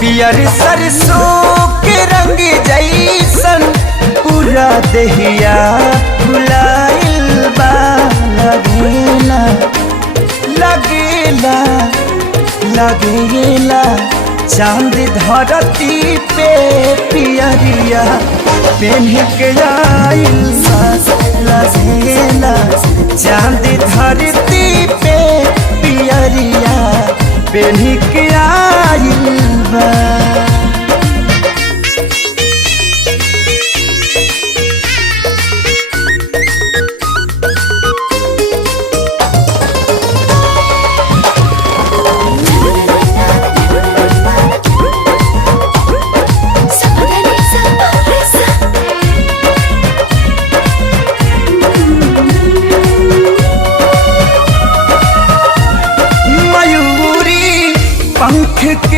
पियर सरसों के रंग जैसन पूरा देहिया फुलाइल बा। लगेला लगेला लगेला चांद धरती पे पियरिया पेन्ह के आइल बा। लगेला चांद धरती पे पियरिया पेन्ह के आइल